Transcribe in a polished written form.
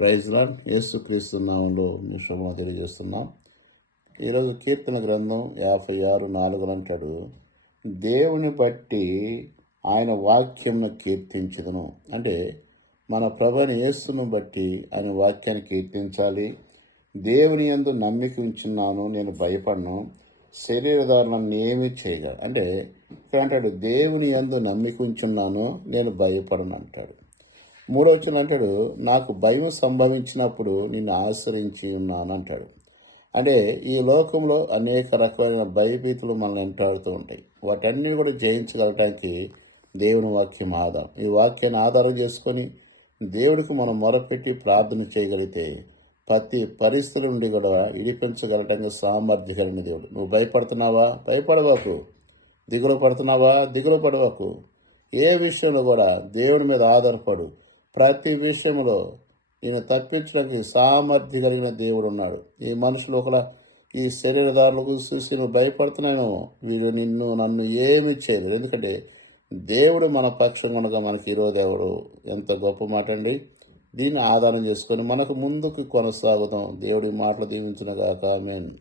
Praise lord. యేసుక్రీస్తు నామములో మీ శుభములు తెలియజేస్తున్నాం. ఈరోజు కీర్తన గ్రంథం 56:4 అంటాడు, దేవుని బట్టి ఆయన వాక్యంను కీర్తించుదును. అంటే మన ప్రభువైన యేసును బట్టి ఆయన వాక్యాన్ని కీర్తించాలి. దేవుని యందు నమ్మిక ఉంచున్నాను, నేను భయపడను, శరీరధారణ ఏమీ చేయగల. అంటే ఇక్కడ అంటాడు, దేవుని యందు నమ్మిక ఉంచున్నాను, నేను భయపడను అంటాడు. 3వ వచనం అంటాడు, నాకు భయం సంభవించినప్పుడు నిన్ను ఆశ్రయించి ఉన్నాను అంటాడు. అంటే ఈ లోకంలో అనేక రకమైన భయభీతులు మనల్ని వెంటాడుతూ ఉంటాయి. వాటన్నీ కూడా జయించగలటానికి దేవుని వాక్యం ఆధారం. ఈ వాక్యాన్ని ఆధారం చేసుకొని దేవుడికి మనం మొరపెట్టి ప్రార్థన చేయగలిగితే ప్రతి పరిస్థితుల నుండి కూడా ఇడిపించగలటానికి సామర్థ్యం కలిగిన దేవుడు. నువ్వు భయపడుతున్నావా? భయపడవాకు. దిగులు పడుతున్నావా? దిగులు పడవాకు. ఏ విషయంలో కూడా దేవుని మీద ఆధారపడు. ప్రతి విషయంలో ఈయన తప్పించడానికి సామర్థ్యం కలిగిన దేవుడు ఉన్నాడు. ఈ మనుషులు ఈ శరీరదారులకు చూసి నువ్వు భయపడుతున్నావేమో, వీడు నన్ను ఏమి చేయలేరు. ఎందుకంటే దేవుడు మన పక్షం కనుక మనకి ఈరోజు ఎవరు, ఎంత గొప్ప మాట అండి. దీన్ని ఆధారం చేసుకొని మనకు ముందుకు కొనసాగుదాం. దేవుడి మాటలు దీవించును గాక. ఆమేన్.